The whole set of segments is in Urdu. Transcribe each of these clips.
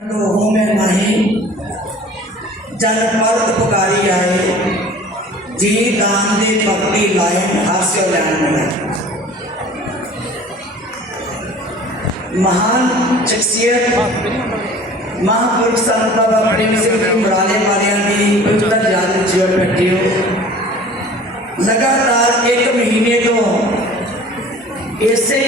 میں نہیں جن مرد پکاری آئے۔ جی دان دی لین میں۔ مہان شخصیت مہا پورک سنت بابا پریم مرالے والوں کی پوتر یاد جیو بیٹھی ہو۔ لگاتار ایک مہینے تو اسی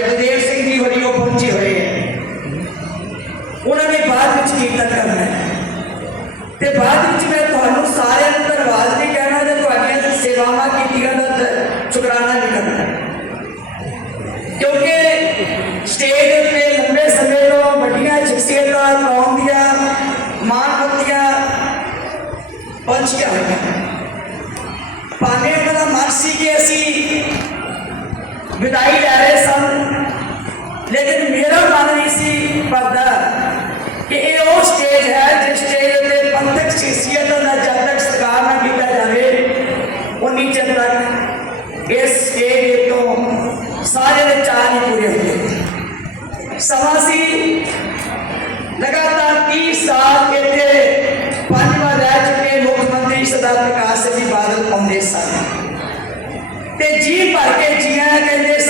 ਭਾਈ ਗੁਰਦੇਵ ਸਿੰਘ ਜੀ ਵਰੀ ਉਹ ਪਹੁੰਚੇ ਹੋਏ ਹੈ ਉਹਨਾਂ ਨੇ ਬਾਅਦ ਵਿੱਚ ਕੀਰਤਨ ਕਰਨਾ ਹੈ ਤੇ ਬਾਅਦ ਵਿੱਚ ਮੈਂ ਤੁਹਾਨੂੰ ਸਾਰਿਆਂ ਨੂੰ ਧੰਨਵਾਦ ਵੀ ਕਹਿਣਾ ਤੇ ਤੁਹਾਡੀਆਂ ਸੇਵਾਵਾਂ ਕੀਤੀਆਂ ਦਾ ਸ਼ੁਕਰਾਨਾ ਵੀ ਕਰਨਾ। ਕਿਉਂਕਿ ਸਟੇਜ ਉੱਤੇ ਲੰਬੇ ਸਮੇਂ ਤੋਂ ਵੱਡੀਆਂ ਸ਼ਖਸੀਅਤਾਂ, ਕੌਮ ਦੀਆਂ ਮਾਨਵਤੀਆਂ ਪਹੁੰਚੀਆਂ ਹੋਈਆਂ। ਭਾਵੇਂ ਉਹਨਾਂ ਦਾ ਮਨ ਸੀ ਕਿ ਅਸੀਂ بدائی لے رہے سن۔ لیکن میرا من سی پر کہ یہ وہ سٹیج ہے جس سٹیج پہ پنتھک شخصیت نہ جب تک سکار نہ کیا جائے وہ نیچے تک اس سٹیج تو سارے نے چار ہی پورے ہوئے۔ سماسی لگاتار تیس سال کے تھے پانچواں رہ چکے مکھ منتری سدا پرکاش سنگھ جی بادل پاؤنڈیشن تے جی بھر کے جیاں کہ ਤੇ ਜੀ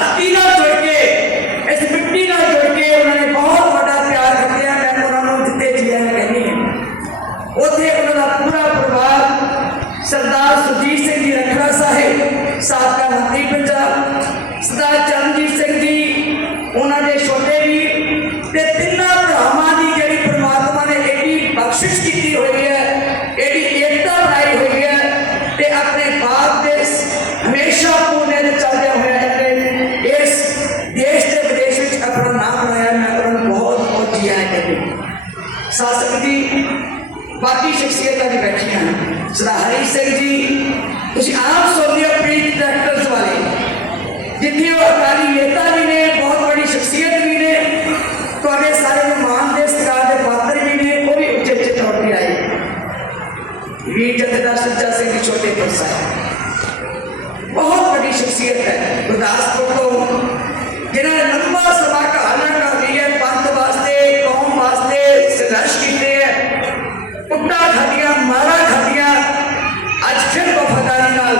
ਪੂਰੀ چھوٹے پرسا ہے بہت بڑی شخصیت ہے، گرداسپور کو۔ جنہیں لمبا سبا کا حلق کا دی ہے پنت واسطے، قوم واسطے سنگرش کیتے ہیں اٹھا کھدیاں مارا کھدیاں اج پھر وفاداری نال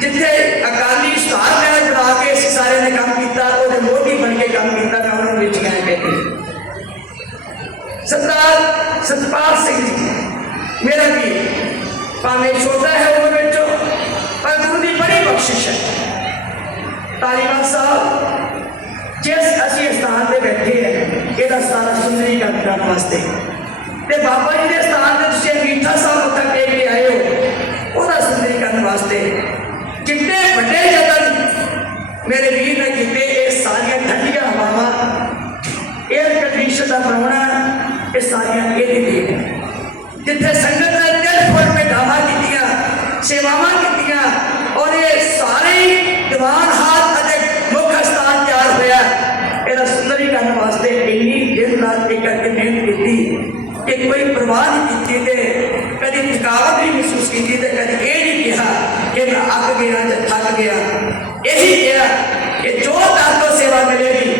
جتنے اکالی سار نے جب آ کے اس سارے نے کام کیتا وہ جو موٹی بن کے کام کیتا، میں انہوں نے چکائیں کہتے ہیں۔ ستار ستپال سنگھ جی میرا بھی پانے چھوٹا ہے عمر بیٹو اور گرو دی بڑی بخشش ہے۔ طالبان صاحب، جس اسی استھان تے بیٹھے ہیں، یہ سارا سننے کا کام واسطے۔ تے بابا جی دے استھان تے تسی میٹھا صاحب متھا ٹیک کے آئے ہو وہ دا سننے کرن واسطے۔ کتنے بڑے جتن میرے ویر نے کیتے، اے ساریا ٹھنڈیاں ہواواں ایئر کنڈیشن دا بناونا اے ساریا اے دی جتھے سنگت کہ کوئی پرواہ نہیں کی تھی کدی تھکاوٹ بھی محسوس کی تھی کدی یہ نہیں کہا کہ میں اک گیا یا تھک گیا۔ یہی کیا کہ جو تک سیوا ملے گی،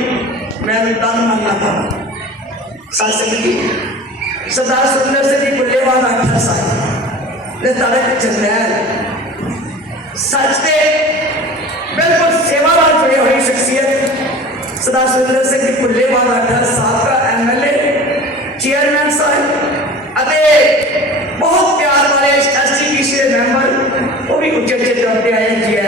میں نے تن مننا تھا سال سکی سردار سندر سے بھی بلے والا اٹھارہ سال نے تارے جنرل سچ کے بالکل سیوا وال جڑی ہوئی شخصیت سردار سندر سے بھی بلے والا اٹھارہ سال کا بہت پیار والے ایس ٹی پی سی ممبر، وہ بھی اچے اچے طور پہ آئے کیا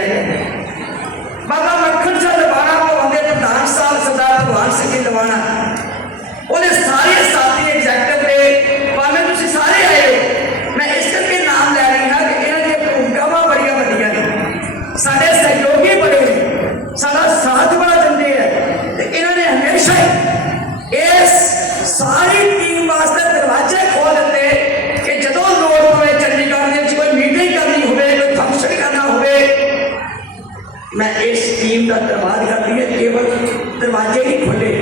کا دروازہ لیے کیول دروازے ہی کھلے۔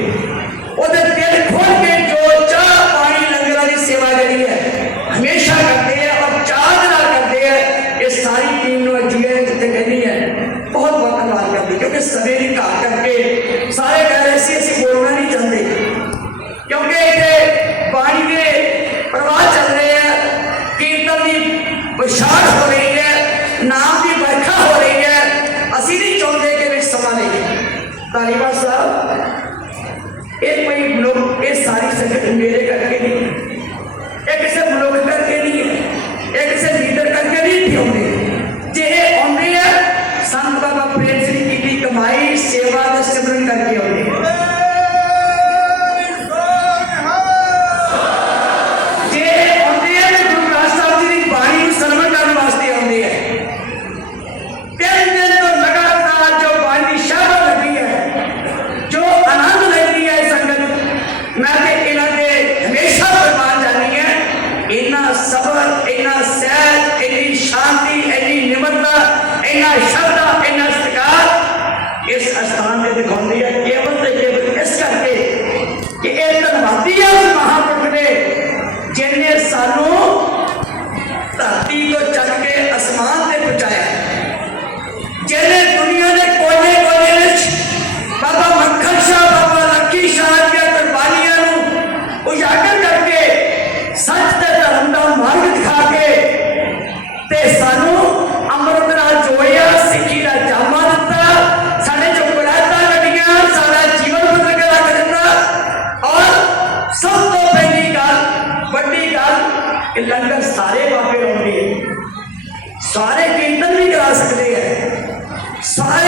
اور دل کھول کے جو چاہ پانی لنگر کی سیوا جڑی ہے، ہمیشہ کرتے ہیں اور چاہ نہ کرتے ہیں، یہ ساری ٹیم نو جیے جتے کہنی ہے، بہت وقت بات کرتے کیونکہ سویری کا کر کے سارے گھر ایسی ایسی بولنا نہیں چاہتے۔ کیونکہ یہ پانی کے پرواہ چل رہے ہیں، کیرتن کی بشاش ہو رہی ہے، نام ਇੰਨਾ ਸਬਰ, ਇੰਨਾ ਸਹਿਜ, ਇੰਨੀ ਸ਼ਾਂਤੀ, ਇੰਨੀ ਨਿਮਰਤਾ, ਇੰਨਾ ਸ਼ਰਧਾ, ਇੰਨਾ ਸਤਿਕਾਰ ਇਸ ਅਸਥਾਨ ਤੇ ਦਿਖਾਉਂਦੀ ਹੈ। ਸਾਰੇ ਕੀਰਤਨ ਵੀ ਕਰਾ ਸਕਦੇ ਹੈ ਸਾਰੇ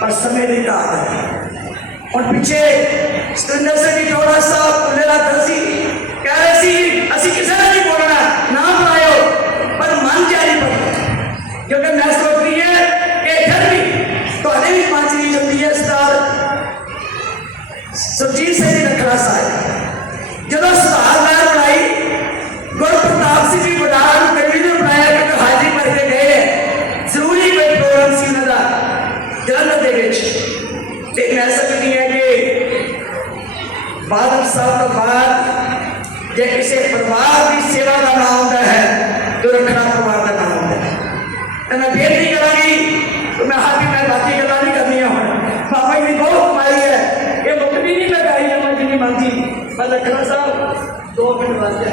پر سمے نہیں رہا ہے۔ اور پیچھے سکندر سے بھی تھوڑا سا میرا دسی کہہ رہے سی، اسی کسے نہیں بولنا نہ آئے ہو، پر من جاری پڑی کیونکہ میں سوچ رہی ہے کہ ادھر بھی تو ہمیں بھی پانچ پانچویں جلدی ہے استاد سبجیت سے بھی رکھنا سا ہے۔ جب استاد ਬਾਦਲ ਤੋਂ ਬਾਅਦ ਜੇ ਕਿਸੇ ਪਰਿਵਾਰ ਦੀ ਸੇਵਾ ਦਾ ਨਾਮ ਹੁੰਦਾ ਹੈ, ਤਾਂ ਰੱਖਣਾ ਪਰਿਵਾਰ ਦਾ ਨਾਮ ਹੁੰਦਾ ਹੈ। ਤੇ ਮੈਂ ਬੇਨਤੀ ਕਰਾਂਗੀ ਕਿ ਮੈਂ ਹਾਥੀ ਮੈਂ ਬਾਕੀ ਗੱਲਾਂ ਨਹੀਂ ਕਰਨੀਆਂ ਹੁਣ। ਬਾਬਾ ਜੀ ਬਹੁਤ ਕਮਾਈ ਹੈ। ਇਹ ਮੁਕਤੀ ਨਹੀਂ ਮੈਂ ਗਾਈ ਜਮਾ ਜੀ ਦੀ ਮੰਗੀ ਮੈਂ ਲੱਖਣਾ ਸਾਹਿਬ, ਦੋ ਮਿੰਟ ਵਾਸਤੇ